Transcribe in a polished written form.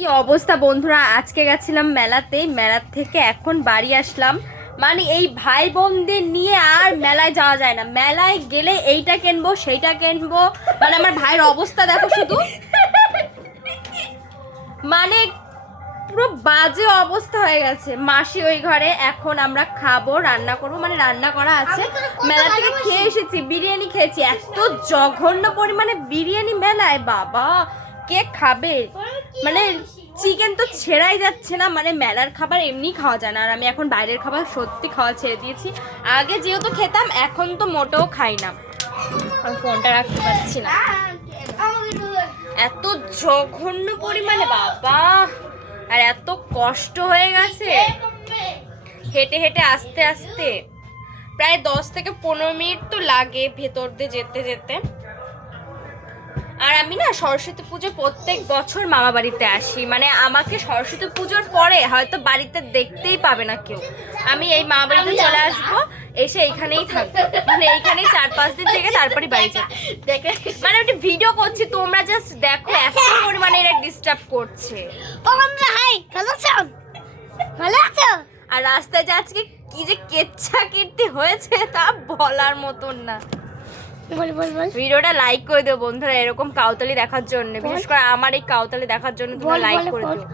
কি অবস্থা বন্ধুরা, আজকে গেছিলাম মেলাতে, মেলা থেকে এখন বাড়ি আসলাম। মানে এই ভাই বোনদের নিয়ে আর মেলায় যাওয়া যায় না। মেলায় গেলে এইটা কিনবো সেইটা কিনবো, মানে আমার ভাইয়ের অবস্থা দেখো শুধু, মানে পুরো বাজে অবস্থা হয়ে গেছে। মাসি ওই ঘরে, এখন আমরা খাবো, রান্না করবো, মানে রান্না করা আছে। মেলা থেকে খেয়ে এসেছি, বিরিয়ানি খেয়েছি। এত জঘন্য পরিমাণে বিরিয়ানি মেলায়, বাবা কে খাবে? মানে চিকেন তো ছেড়াই যাচ্ছে না, মানে মেলার খাবার এমনি খাওয়া যায় না। আর আমি এখন বাইরের খাবার সত্যি খাওয়া ছেড়ে দিয়েছি। আগে যেহেতু খেতাম, এখন তো মোটেও খাই না। আমি ফোনটা রাখতে পারছি না, এত জঘন্য পরিমাণে বাবা। আর এত কষ্ট হয়ে গেছে হেঁটে হেঁটে আস্তে আস্তে, প্রায় 10 থেকে 15 মিনিট তো লাগে ভেতর দিয়ে যেতে যেতে। আর আমি না সরস্বতী পুজো প্রত্যেক বছর মামা বাড়িতে আসি, মানে আমাকে সরস্বতী পুজোর পরে হয়তো বাড়িতে দেখতেই পাবে না কেউ। আমি এই মামা বাড়িতে চলে আসবো, এসে এইখানেই থাকবো, মানে এইখানেই 4-5 দিন থেকে তারপরে বাড়ি যাবো। মানে আমি ভিডিও করছি, তোমরা জাস্ট দেখো এত পরিমাণে এরা ডিস্টার্ব করছে। আর রাস্তায় যে আজকে কি যে কেচ্ছা কীর্তি হয়েছে তা বলার মতন না। ভিডিওটা লাইক করে দিও বন্ধুরা, এরকম কাউতালি দেখার জন্য, বিশেষ করে আমার এই কাউতালি দেখার জন্য তোমরা লাইক করে দিও।